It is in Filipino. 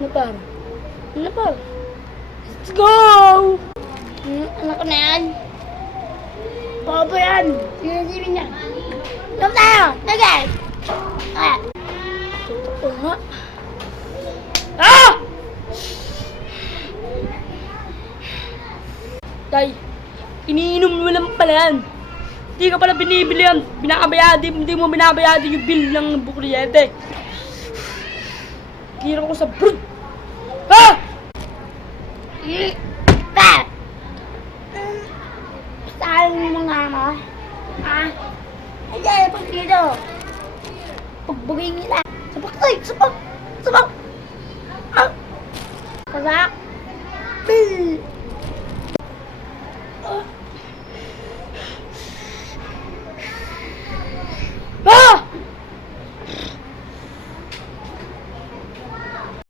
Ano par? Ano par? Let's go! Anak ko na yan. Bobo yan. Sinasibin niya. Come tayo! Tagay! Ah! Totoo nga. Ah! Tay, iniinom mo lang pala yan. Hindi ka pala binibili yan. Hindi mo binabayad yung bill ng bukliyete. Kira ko sa brut. Ha? Pa! Saan mo nga mo? Ha? Ay, dyan, pag dito. Pagbugay nila. Sabak, tay! Sabak! Sabak!